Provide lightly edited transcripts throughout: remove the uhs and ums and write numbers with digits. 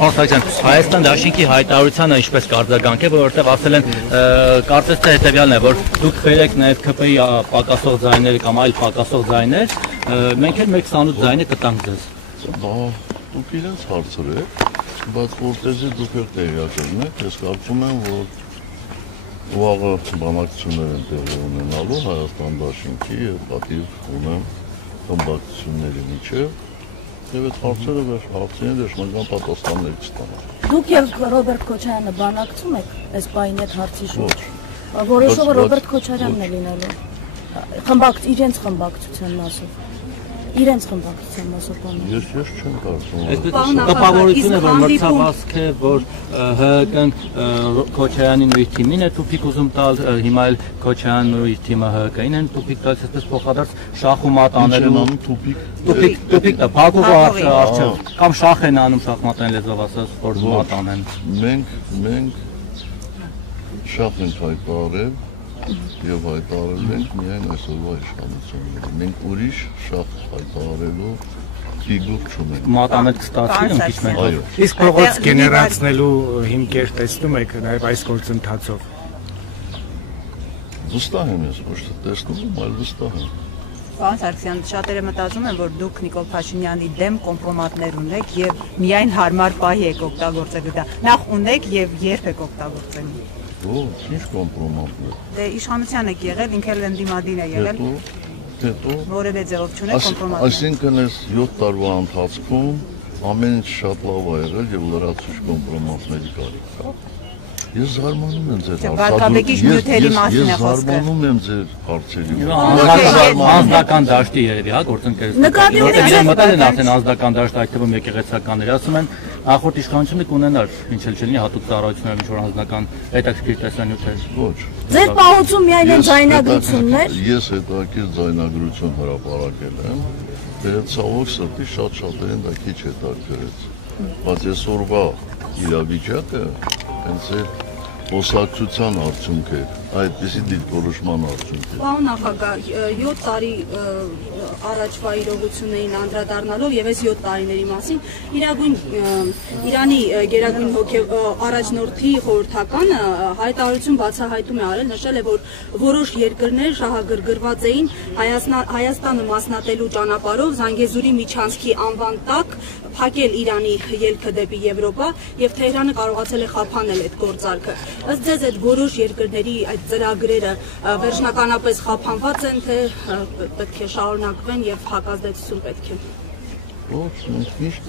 Արտակցյան, Հայաստան դաշինքի հայտարարությանը ինչպես կարձագանք է, որովհետև ասել են կարծես թե հետևյալն է, որ դուք բերեք նաև ԿՊ-ի պակասող ձայներ կամ այլ պակասող ձայներ, մենք էլ 128 ձայնը կտանք ձեզ։ Դուք իրենց հարցրեք, բայց որտեղի դուք եք տեղյակ եղնեք, ես կարծում եմ, որ ուղղակի բանակցություններ են տեղի ունենալու Հայաստան դաշինքի եւ պատիվ ունեմ խմբակցությունների միջև եւ այդ հարցերը հարցին դաշնական պատասխաններ չստանան։ Դուք եւ Ռոբերտ Քոչարյանը բանակցում եք այս բանի այդ հարցի շուրջ։ Որոշողը Ռոբերտ Քոչարյանն է լինելու։ Իրենց խմբակցության մասով։ Իրենց խմբակցության մասով բանը։ Ես չեմ կարծում։ Տպավորություն է, որ մրցավազք է, որ ՀԿ-ն Քոչարյանին ու իր թիմին է տուփիկ ուզում տալ, հիմա էլ Քոչարյանն ու իր թիմը ՀԿ-ին են տուփիկ տալիս, այսպես փոխադարձ շախ ու մատ անելու։ Տուփիկ դա փակուղու արժե կամ շախ են անում շախմատային լեզվով ասած, որ մատ անեն։ Մենք շախ ենք հայտարարել եւ հայտարարել ենք միայն այսօրվա իշխանությունները։ Մենք ուրիշ շախ հայտարարելու ֆիգուր չունենք։ Մատանել կստացվի իմպիչմենտով։ Իսկ փողոց գեներացնելու հիմքեր տեսնում եք նաեւ այս գործընթացով։ Վստահ եմ ես, ոչ թե տեսնում եմ, այլ վստահ եմ։ Պարոն Սարգսյան, շատերը մտածում են, որ դուք Նիկոլ Փաշինյանի դեմ կոմպրոմատներ ունեք եւ միայն հարմար պահի եք օգտագործելու դա։ Նախ ունեք եւ երբ եք օգտագործելու։ Ինչ կոմպրոմատներ։ Դե իշխանության եք եղել, ինքն էլ ընդդիմադիր է եղել։ Հետո որևէ ձևով չունեք կոմպրոմատներ։ Այսինքն այս 7 տարվա ընթացքում ամեն ինչ շատ լավ է եղել եւ լրացուցիչ կոմպրոմատների կարիք կա։ Ես զարմանում եմ ձեր հարցերի։ Անձնական դաշտի երևի, հա, գործընկերություն։ Որտեղ իրեն մտել են արդեն անձնական դաշտ, այդ թվում եկեղեցականներ, ասում են նախորդ իշխանությունը կունենար, ինչ էլ չլինի հատուկ ծառայություններ, ինչ որ անձնական հետաքրքիր տեսանյութեր։ Ոչ։ Ձեր պահոցում միայն են ձայնագրություններ։ Ես հետաքրքիր ձայնագրություն հրապարակել եմ, դեռ ցավոք սրտի շատ-շատերին դա քիչ հետաքրքրեց։ Բայց այսօրվա իրավիճակը հենց այդ խոսակցության արդյունք է, այդպիսի դիրքորոշման արդյունք է։ Պարոն նախագահ, 7 տարի առաջվա իրողություններին անդրադառնալով եւ այս 7 տարիների մասին Իրանի գերագույն առաջնորդի խորհրդականը հայտարարություն բացահայտում է արել, նշել է, որ որոշ երկրներ շահագրգռված էին Հայաստանը մասնատելու ճանապարհով Զանգեզուրի միջանցքի անվան տակ փակել Իրանի ելքը դեպի Եվրոպա եւ Թեհրանը կարողացել է խափանել այդ գործարքը։ Ըստ ձեզ այդ որոշ երկրների այդ ծրագրերը վերջնականապես խափանված են, թե պետք է շարունակվեն եւ հակազդեցություն պետք է։ Ոչ, մենք միշտ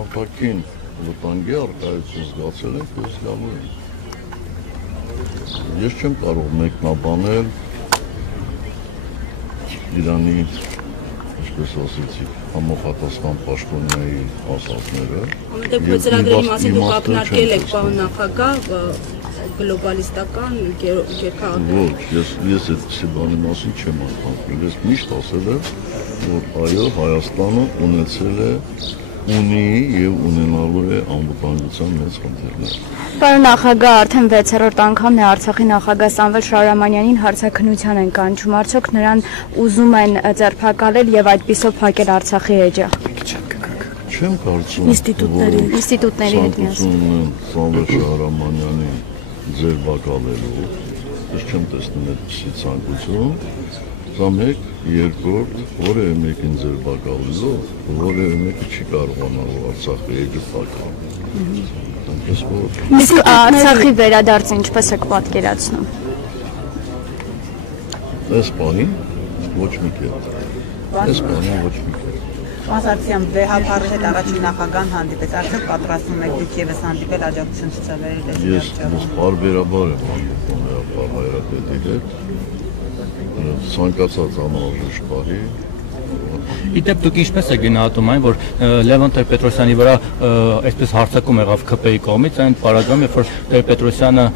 արտաքին վտանգի առկայություն զգացել ենք ու զգալու ենք։ Ես չեմ կարող մեկնաբանել Իրանի, ինչպես ասեցի, համապատասխան պաշտոնյայի ասածները։ Ամենտեղ ծրագրերի մասին դուք ակնարկել եք, պարոն նախագահ, գլոբալիստական երկհաղորդում։ Ոչ, ես այդպիսի բանի մասին չեմ ակնարկել, ես միշտ ասել եմ, որ այո, Հայաստանը ունի եւ ունենալու է անվտանգության մեծ խնդիրներ։ Պարոն նախագահ, արդեն 6-րդ անգամն է Արցախի նախագահ Սամվել Շահրամանյանին հարցաքննության են կանչում, արդյոք նրան ուզում են ձերբակալել եւ այդպիսով փակել Արցախի էջը։ Չեմ կարծում, ինստիտուտների հետ միասին Սամվել Շահրամանյանին ձերբակալելու, ես չեմ տեսնում այդպիսի ցանկություն։ Սա մեկ, երկրորդ, որևէ մեկին ձերբակալելով, որևէ մեկը չի կարողանալու Արցախի էջը փակել։ Իսկ Արցախի վերադարձը ինչպես եք պատկերացնում։ Այս բանին ոչ մի կերպ։ Այս բանին ոչ մի կերպ։ Մասարցիան վեհապարի հետ առաջին նախագահան հանդիպեց, արդյոք պատրաստվում եք դուք եւս հանդիպել աջակցություն ցուցաբերել այս միջոցով։ Ես բարբերաբար եմ հանդիպում վեհապար հայրապետի հետ։ Ցանկացած անհրաժեշտ պահի Իդեպ դուք ինչպես եք գնահատում այն, որ Լևոն Տեր-Պետրոսյանի վրա այսպես հարձակում եղավ ԿՊ-ի կողմից, այն պարագայում, երբ որ Տեր-Պետրոսյանը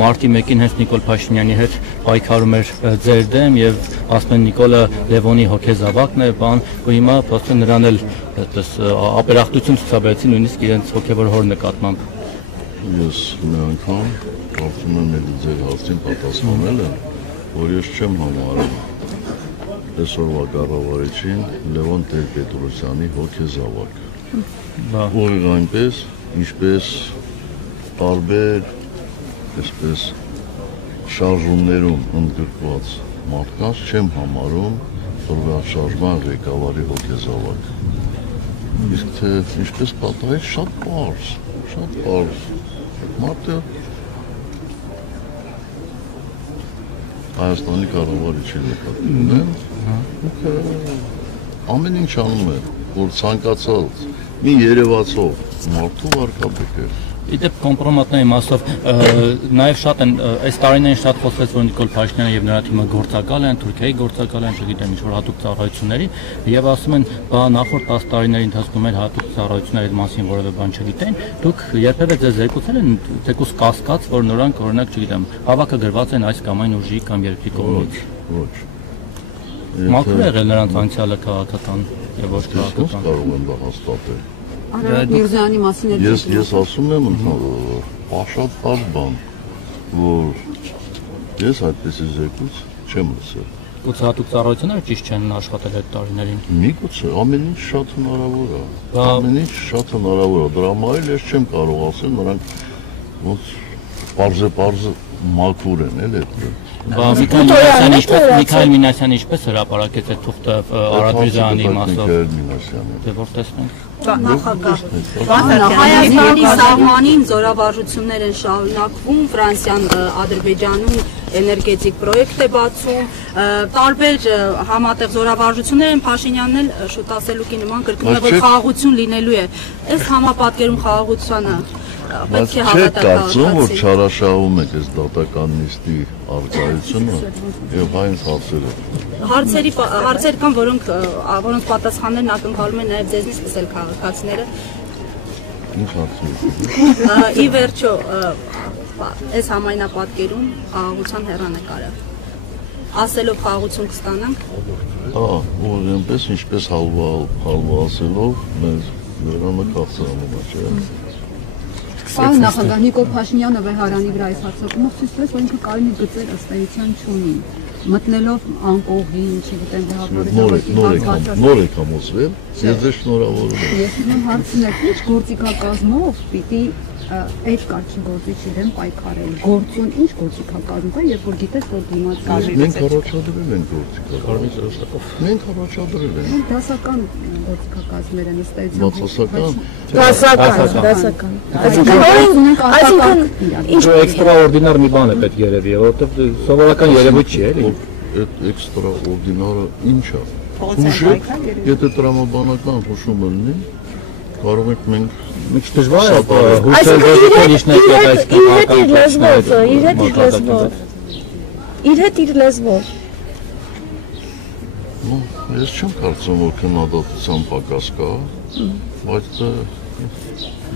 մարտի 1-ին հենց Նիկոլ Փաշինյանի հետ պայքարում էր ձեր դեմ եւ ասում են Նիկոլը Լևոնի հոգեզավակն է, բան, ու հիմա փաստորեն նրան էլ այդպես ապերախտություն ցուցաբերեցին նույնիսկ իրենց հոգեվոր հոր նկատմամբ։ Ես մի անգամ կարծում եմ ձեր հարցին պատասխանել եմ, որ ես չեմ համարում այսօրվա կառավարչին Լևոն Տեր-Պետրոսյանի հոգեզավակ։ Ուղիղ այնպես, ինչպես տարբեր այսպես շարժումներում ընդգրկված մարդկանց չեմ համարում շարժման ղեկավարի հոգեզավակ։ Իսկ թե ինչպես պատահեց շատ պարզ։ Մարդը Հայաստանի կառավարիչի նկատի ունեմ, ամեն ինչ անում է, որ ցանկացած մի երևացող մարդու վարկաբեկ է։ Իդեպ կոմպրոմատների մասով նաև շատ են այս տարիներին շատ խոսվեց, որ Նիկոլ Փաշինյանը եւ նրա թիմը գործակալ են, Թուրքիայի գործակալ են, չգիտեմ ինչ-որ հատուկ ծառայությունների եւ ասում են, բա նախորդ 10 տարիների ընթացքում էլ հատուկ ծառայությունների մասին որևէ բան չգիտեն, դուք երբևէ ձեզ զեկուցել են թեկուզ կասկած, որ նրանք օրինակ, չգիտեմ, հավաքը գրված են այս կամ այն ուժի կամ երկրի կողմից։ Ոչ։ Մաքուր է եղել նրանց անցյալը քաղաքական եւ ոչ քաղաքական։ Կարող եմ դա հաստատել։ Արարատ Միրզյանի մասին Ես ասում եմ շատ բարձ բան, որ ես այդպեսի զեկույց չեմ լսել։ Գուցե հատուկ ծառայությունները ճիշտ չեն աշխատել այդ տարիներին։ Միգուցե ամեն ինչ շատ հնարավոր է։ Ամեն ինչ շատ հնարավոր է։ Դրա համար ես չեմ կարող ասել, նրանք ոնց պարզ մաքուր են, էլի։ Միքայել Մինասյանը ինչպես հրապարակեց այդ թուղթը Արարատ Միրզյանի մասով։ Դե որ տեսնենք։ Հայաստանի սահմանին զորավարժություններ են շարունակվում, Ֆրանսիան Ադրբեջանում էներգետիկ պրոյեկտ է բացում, տարբեր համատեղ զորավարժություններ են, Փաշինյանն էլ շուտ ասելուկի նման կրկնում է, որ խաղաղություն լինելու է։ Այս համապատկերում խաղաղությանը պետք է հավատալ կարծում, որ չարաշահում եք այս դատական նիստի առկայությունը եւ այն հարցերը։ Հարցեր կան, որոնց պատասխաններն ակնկալում են նաեւ ձեզնից լսել քաղաքացիները։ Ինչ հարցեր։ Ի վերջո, այս համայնապատկերում խաղաղության հեռանկարը ասելով խաղաղություն կստանանք։ Ու այնպես ինչպես հալվա ասելով մեր հեռանկարը չէ։ Պարոն նախագահ Նիկոլ Փաշինյանը վեհարանի վրա այս հարձակումով ցույց տվեց, որ ինքը կարելի գծեր ըստ էության չունի, մտնելով անկողին, չգիտեմ, նոր եք համոզվել, ես ձեզ շնորհավորում եմ։ Ես իմ հարցն է, ինչ գործիքակազմով պիտի այդ կարգի գործիչի դեմ պայքարել, գործուն ինչ գործիքակազմ կա, երբ որ գիտես, որ դիմաց մենք առաջադրել ենք գործիքակազմով։ Մենք առաջադրել ենք։ Դասական գործիքակազմեր են ըստ էության։ Դասական։ Այսինքն Ինչ էքստրաորդինար մի բան է պետք երևի, որովհետև սովորական երևույթ չի, էլի։ Այդ էքստրաորդինարը ինչ է։ Եթե տրամաբանական հուշումը լինի, կարող ենք մենք Մի քիչ դժվար է հուսել, որ իշնեք այս իր հետ իր լեզվով։ Ես չեմ կարծում, որ քննադատության պակաս կա, բայց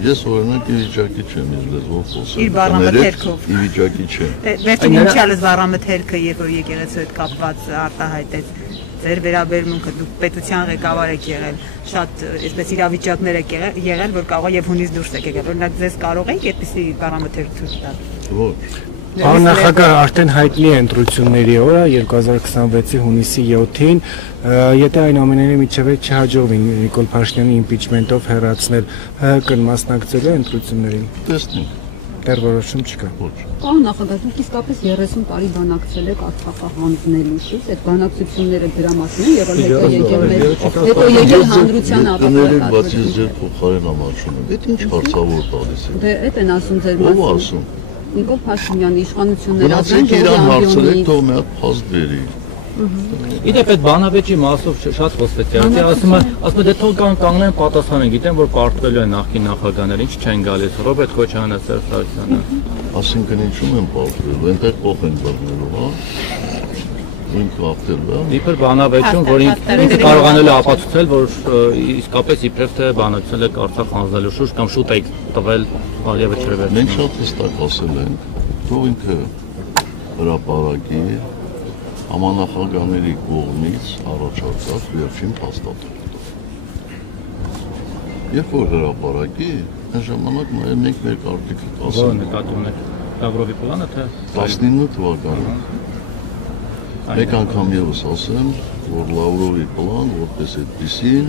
ես օրինակ ի վիճակի չեմ իր լեզվով խոսել։ Իր բառամթերքով։ Ի վիճակի չեմ։ Վերջին ինչալս բառամթերքը, երբ որ եկեղեցու հետ կապված արտահայտեց ձեր վերաբերմունքը, դուք պետության ղեկավար եք եղել, շատ այսպես իրավիճակներ եք եղել, որ կարող է եւ հունից դուրս եք եկել, օրինակ ձեզ կարող եք այդպիսի բառամթերք ցույց տալ։ Ոչ։ Պարոն նախագահ, արդեն հայտնի է ընտրությունների օրը 2026-ի հունիսի 7-ին, եթե այն ամենների միջև չհաջողվի Նիկոլ Փաշինյանի իմպիչմենտով հեռացնել, ՀՀԿ-ն մասնակցելու է ընտրություններին։ Տեսնենք։ Դեռ որոշում չկա։ Ոչ։ Պարոն նախագահ, դուք իսկապես 30 տարի բանակցել եք Արցախը հանձնելու շուտ, այդ բանակցությունները դրա մասին են եղել, հետո եկել հանրության ապահովության։ Բայց ես ձեր փոխարեն ամաչում եմ։ Դա ինչ հարցավոր տալիս է։ Դե այդ են ասում ձեր Ո՞վ մասին։ ասում։ Նիկոլ Փաշինյանի իշխանությունները Գնացեք իրան հարցրեք, թող մի հատ փաստ բերի։ Իդեպ այդ բանավեճի մասով շատ խոսվեց, ասում է դե թող կանգնեն պատասխանեն, գիտեն որ պարտվելու են նախկին նախագահները, ինչ չեն գալիս, Ռոբերտ Քոչարյանը, Սերժ Սարգսյանը։ Այսինքն ինչու են պարտվելու, այնտեղ փոխ են բռնելու, հա։ Ինքը ապտելու է։ Իբր բանավեճում, որ ինքը կարողանել է ապացուցել, որ իսկապես իբրև թե բանակցել է Արցախ հանձնելու շուրջ կամ շուտ է տվել արևը չրևեր։ Մենք շատ հստակ ասել ենք, թող ինքը հրապարակի համանախագահների կողմից առաջարկած վերջին փաստաթղթը։ Երբ որ հրապարակի, այն ժամանակ մենք մեր կարծիքը Ո՞ր նկատում եք Լավրովի պլանը թե 19 թվականին։ Մեկ անգամ ևս ասեմ, որ Լավրովի պլան, որպես այդպիսին,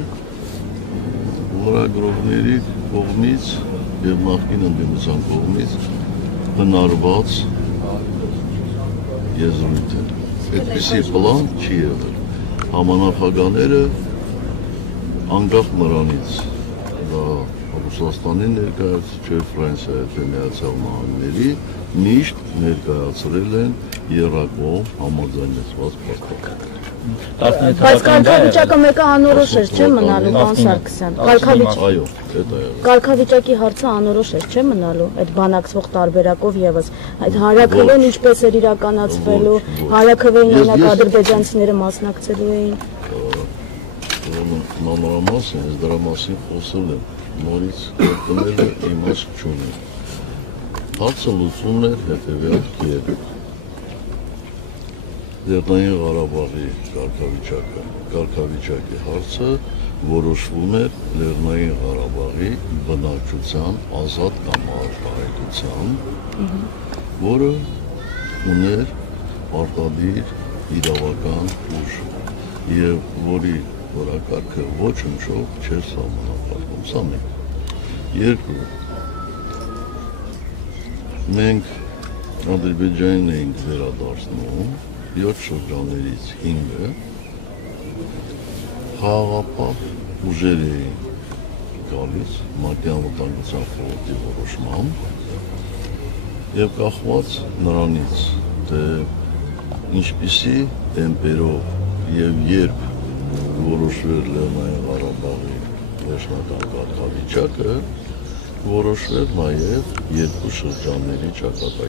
լրագրողների կողմից եւ նախկին ընդդիմության կողմից հնարված եզրույթ է։ Այդպիսի պլան չի եղել։ Համանախագահները անկախ նրանից դա Ռուսաստանի ներկայացուցիչ Ֆրանսիայի թե Միացյալ Նահանգների միշտ ներկայացրել են եռակողմ համաձայնեցված փաստաթղթեր։ Բայց կարգավիճակը մեկը անորոշ էր, չէ՞ մնալու, պարոն Սարգսյան։ Այո, դա է։ Կարգավիճակի հարցը անորոշ էր, չէ՞ մնալու, այդ բանակցվող տարբերակով եւս։ Այդ հարաքվեն ինչպես էր իրականացվելու, հարաքվեին օրինակ ադրբեջանցիները մասնակցելու էին։ Մանրամասն ես դրա մասին խոսել եմ, նորից կրկնելը իմաստ չունի։ Հարցը լուծումն էր հետևյալ կերպ։ Լեռնային Ղարաբաղի կարգավիճակի հարցը որոշվում էր Լեռնային Ղարաբաղի բնակչության ազատ կամ արտահայտության, որը ուներ պարտադիր իրավական ուժ եւ որի որակարգը ոչ ինչով չէր սահմանափակվում։ Սա մեկ։ Երկու, մենք Ադրբեջանին էինք վերադարձնում 7 շրջաններից 5-ը խաղաղապահ ուժեր էին գալիս ՄԱԿ-ի անվտանգության խորհրդի որոշմամբ եւ կախված նրանից, թե ինչպիսի տեմպերով եւ երբ որոշվեր Լեռնային Ղարաբաղի վերջնական կարգավիճակը, որոշվեր նաեւ երկու շրջանների ճակատագրի